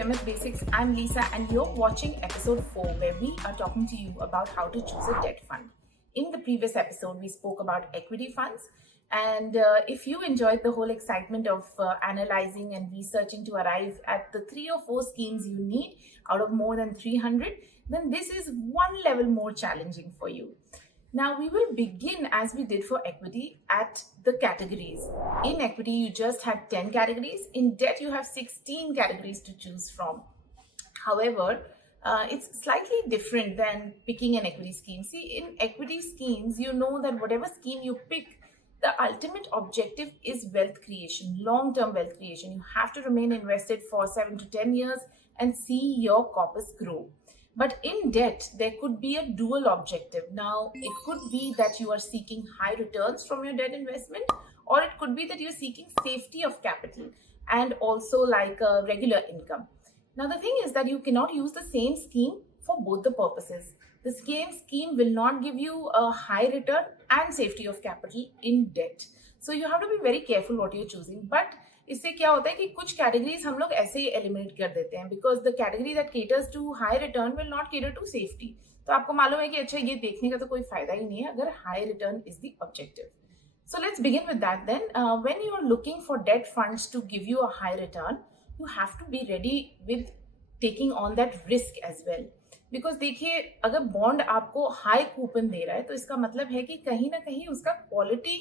MF Basics. I'm Lisa, and you're watching episode 4, where we are talking to you about how to choose a debt fund. In the previous episode, we spoke about equity funds. And if you enjoyed the whole excitement of analyzing and researching to arrive at the 3 or 4 schemes you need out of more than 300, then this is one level more challenging for you. Now, we will begin as we did for equity at the categories. In equity, you just had 10 categories. In debt, you have 16 categories to choose from. However, it's slightly different than picking an equity scheme. See, in equity schemes, you know that whatever scheme you pick, the ultimate objective is wealth creation, long-term wealth creation. You have to remain invested for 7 to 10 years and see your corpus grow. But in debt, there could be a dual objective. Now, it could be that you are seeking high returns from your debt investment, or it could be that you're seeking safety of capital and also like a regular income. Now, the thing is that you cannot use the same scheme for both the purposes. The same scheme will not give you a high return and safety of capital in debt. So you have to be very careful what you're choosing. But इससे क्या होता है कि कुछ categories हम लोग ऐसे ही eliminate कर देते हैं because the category that caters to high return will not cater to safety. तो आपको मालूम है कि अच्छा ये देखने का तो कोई फायदा ही नहीं है अगर high return is the objective. So let's begin with that then. When you are looking for debt funds to give you a high return, you have to be ready with taking on that risk as well. Because देखिए अगर bond आपको high coupon दे रहा है तो इसका मतलब है कि कहीं ना कहीं उसका क्वालिटी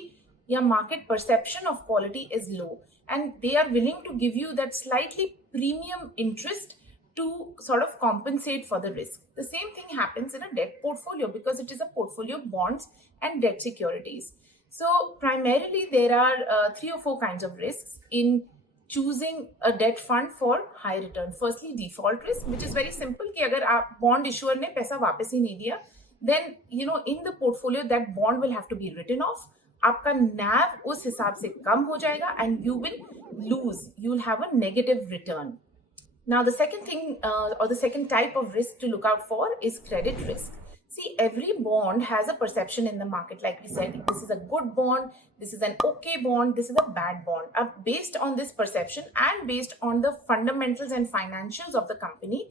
या market perception of quality is low, and they are willing to give you that slightly premium interest to sort of compensate for the risk. The same thing happens in a debt portfolio because it is a portfolio of bonds and debt securities. So primarily there are 3 or 4 kinds of risks in choosing a debt fund for high return. Firstly, default risk, which is very simple कि अगर आप bond issuer ने पैसा वापस ही नहीं दिया, then in the portfolio that bond will have to be written off. आपका NAV उस हिसाब से कम हो जाएगा and you will have a negative return. Now the second thing or the second type of risk to look out for is credit risk. See, every bond has a perception in the market. Like we said, this is a good bond, this is an okay bond, this is a bad bond. Based on this perception and based on the fundamentals and financials of the company,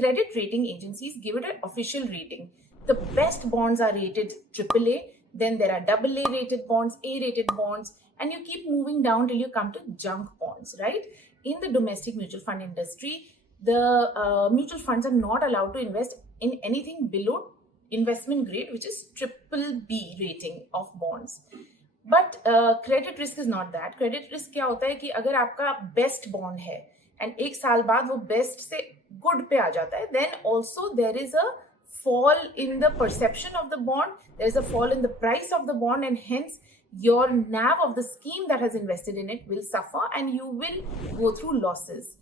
credit rating agencies give it an official rating. The best bonds are rated AAA. Then there are AA rated bonds, A rated bonds, and you keep moving down till you come to junk bonds, right? In the domestic mutual fund industry, the mutual funds are not allowed to invest in anything below investment grade, which is BBB rating of bonds. But credit risk is not that. Credit risk क्या होता है कि अगर आपका best bond है and एक साल बाद वो best से good पे आ जाता है, then also there is a fall in the perception of the bond, there is a fall in the price of the bond, and hence your NAV of the scheme that has invested in it will suffer and you will go through losses.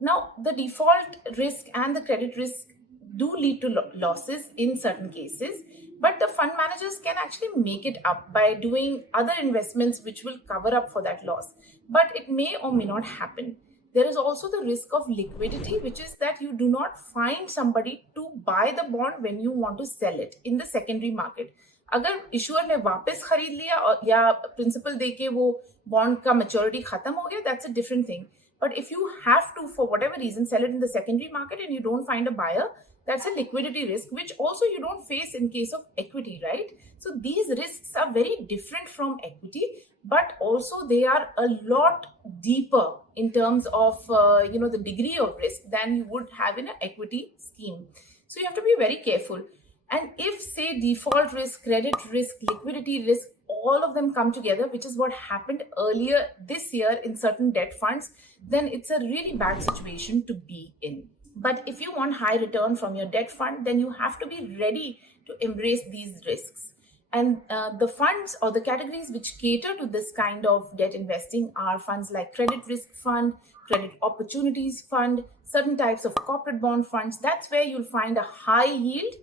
Now, the default risk and the credit risk do lead to losses in certain cases, but the fund managers can actually make it up by doing other investments which will cover up for that loss. But it may or may not happen. There is also the risk of liquidity, which is that you do not find somebody to buy the bond when you want to sell it in the secondary market. अगर issuer ने वापस खरीद लिया या principal देके वो bond का maturity खत्म हो गया, that's a different thing. But if you have to, for whatever reason, sell it in the secondary market and you don't find a buyer, that's a liquidity risk, which also you don't face in case of equity, right? So these risks are very different from equity, but also they are a lot deeper in terms of the degree of risk than you would have in an equity scheme. So you have to be very careful. And if, say, default risk, credit risk, liquidity risk, all of them come together, which is what happened earlier this year in certain debt funds, then it's a really bad situation to be in. But if you want high return from your debt fund, then you have to be ready to embrace these risks. And the funds or the categories which cater to this kind of debt investing are funds like credit risk fund, credit opportunities fund, certain types of corporate bond funds. That's where you'll find a high yield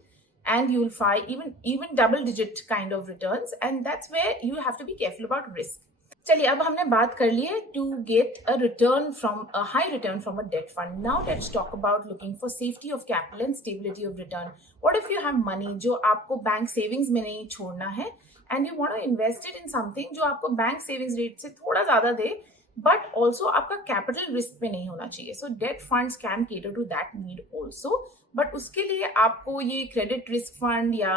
and you'll find even double-digit kind of returns. And that's where you have to be careful about risk. चलिए अब हमने बात कर ली है to get a high return from a debt fund. Now let's talk about looking for safety of capital and stability of return. What if you have money जो आपको bank savings में नहीं छोड़ना है and you want to invest it in something जो आपको bank savings rate से थोड़ा ज्यादा दे बट ऑल्सो आपका कैपिटल रिस्क पे नहीं होना चाहिए. So debt funds can cater to that need also, but उसके लिए आपको ये क्रेडिट रिस्क फंड या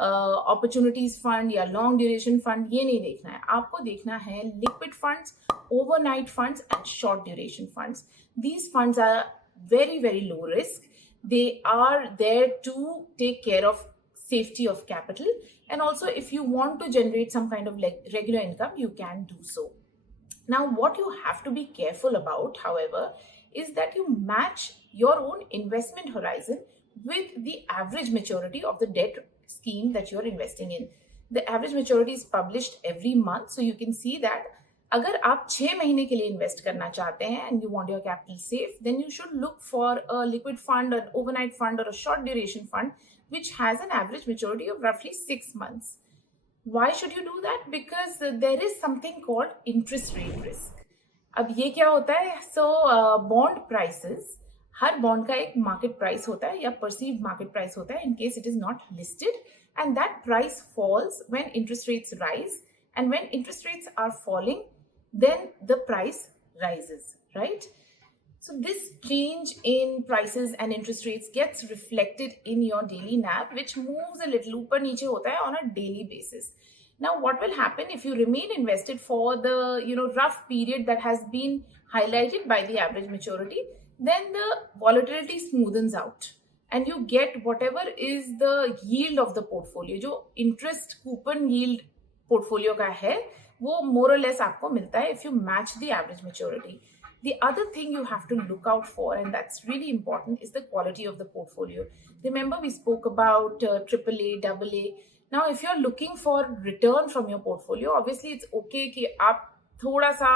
अपॉर्चुनिटीज फंड या लॉन्ग ड्यूरेशन फंड ये नहीं देखना है. आपको देखना है liquid funds, overnight funds and short duration funds. These funds are very, very low risk. They are there to take care of safety of capital, and also if you want to generate some kind of like regular income, you can do so. Now, what you have to be careful about, however, is that you match your own investment horizon with the average maturity of the debt scheme that you're investing in. The average maturity is published every month, so you can see that अगर आप 6 महीने के लिए invest करना चाहते हैं and you want your capital safe, then you should look for a liquid fund, an overnight fund और a short duration fund which has an average maturity of roughly 6 months. Why should you do that? Because there is something called interest rate risk. अब ये क्या होता है? So bond prices, हर bond का एक market price होता है या परसीव्ड मार्केट प्राइस होता है in case it is not listed, and that price falls when interest rates rise, and when interest rates are falling, then the price rises, right? So this change in prices and interest rates gets reflected in your daily NAV, which moves a little ऊपर नीचे होता है on a daily basis. Now, what will happen if you remain invested for the rough period that has been highlighted by the average maturity? Then the volatility smoothens out, and you get whatever is the yield of the portfolio. जो interest coupon yield portfolio का है, वो more or less आपको मिलता है if you match the average maturity. The other thing you have to look out for, and that's really important, is the quality of the portfolio. Remember, we spoke about AAA, AA. Now, if you're looking for return from your portfolio, obviously it's okay कि आप थोड़ा सा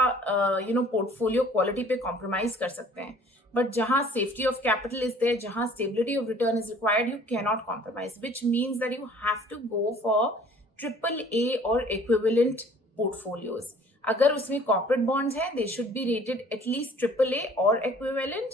portfolio quality पे compromise कर सकते हैं. But जहाँ safety of capital is there, जहाँ stability of return is required, you cannot compromise, which means that you have to go for AAA or equivalent portfolios. अगर उसमें corporate bonds हैं, they should be rated at least AAA or equivalent,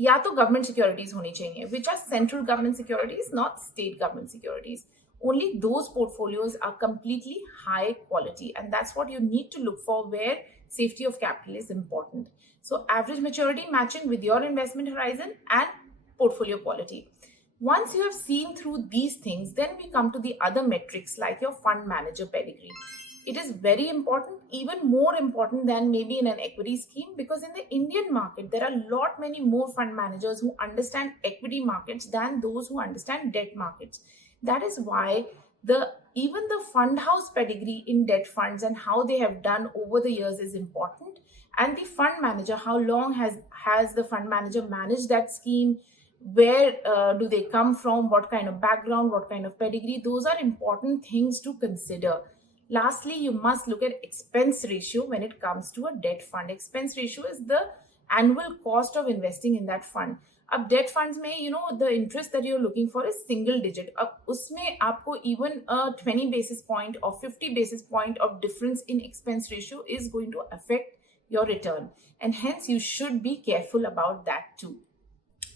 या तो government securities होनी चाहिए, which are central government securities, not state government securities. Only those portfolios are completely high quality, and that's what you need to look for where safety of capital is important. So average maturity matching with your investment horizon and portfolio quality. Once you have seen through these things, then we come to the other metrics like your fund manager pedigree. It is very important, even more important than maybe in an equity scheme, because in the Indian market, there are a lot many more fund managers who understand equity markets than those who understand debt markets. That is why even the fund house pedigree in debt funds and how they have done over the years is important. And the fund manager, how long has the fund manager managed that scheme? Where do they come from? What kind of background? What kind of pedigree? Those are important things to consider. Lastly, you must look at expense ratio when it comes to a debt fund. Expense ratio is the annual cost of investing in that fund. अब debt funds में the interest that you're looking for is single digit. अब उसमें आपको even a 20 basis point or 50 basis point of difference in expense ratio is going to affect your return, and hence you should be careful about that too.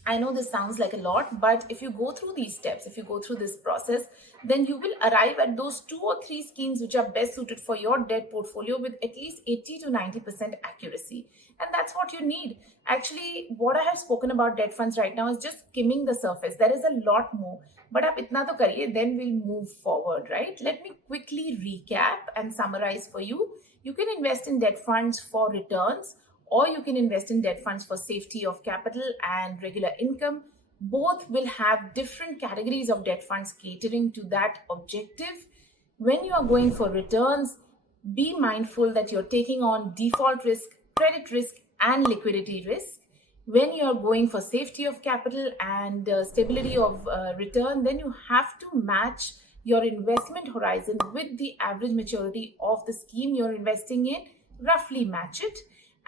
I know this sounds like a lot, but if you go through these steps, if you go through this process, then you will arrive at those 2 or 3 schemes which are best suited for your debt portfolio with at least 80 to 90% accuracy. And that's what you need. Actually, what I have spoken about debt funds right now is just skimming the surface. There is a lot more. But aap itna to kariye, then we'll move forward, right? Let me quickly recap and summarize for you. You can invest in debt funds for returns, or you can invest in debt funds for safety of capital and regular income. Both will have different categories of debt funds catering to that objective. When you are going for returns, be mindful that you're taking on default risk, credit risk, and liquidity risk. When you are going for safety of capital and stability of return, then you have to match your investment horizon with the average maturity of the scheme you're investing in, roughly match it.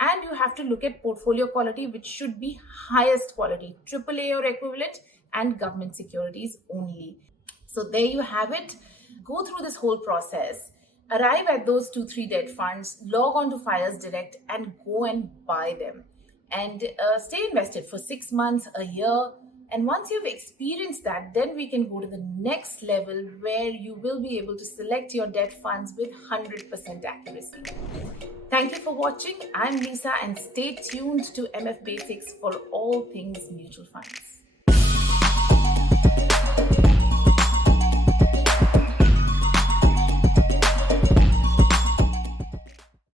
And you have to look at portfolio quality, which should be highest quality, AAA or equivalent, and government securities only. So there you have it. Go through this whole process, arrive at those 2-3 debt funds, log on to Fires Direct and go and buy them. And stay invested for 6 months, a year. And once you've experienced that, then we can go to the next level where you will be able to select your debt funds with 100% accuracy. Thank you for watching. I'm Lisa, and stay tuned to MF Basics for all things mutual funds.